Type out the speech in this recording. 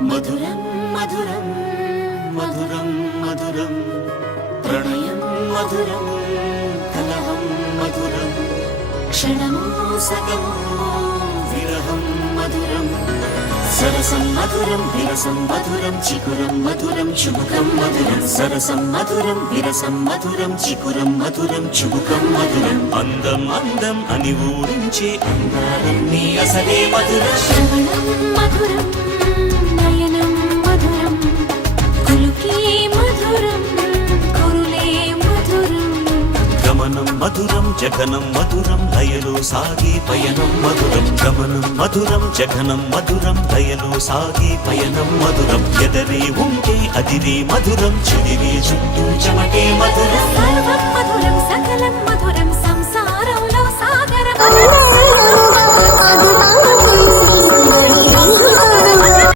మధురం మధురం మధురం మధురం ప్రణయం మధురం కలహం మధురం క్షణము సగము విరహం మధురం సరసం మధురం విరసం మధురం చికురం మధురం చుబుకం మధురం సరసం మధురం విరసం మధురం చికురం మధురం చుబుకం మధురం అందం అందం అని ఊరించే అందాలన్నీ అసలే మధురం శ్రవణం మధురం నయనం మధురం కులుకే మధురం కురులే మధురం గమనం మధురం జగనం మధురం లయలో సాగే పయనం మధురం గమనం మధురం జగనం మధురం లయలో సాగే పయనం మధురం ఎదరే ఉంటే అదిరే మధురం చెదిరే చుట్టూ చెమటే మధురం సర్వం మధురం సకలం మధురం సంసారంలో సాగర మధురం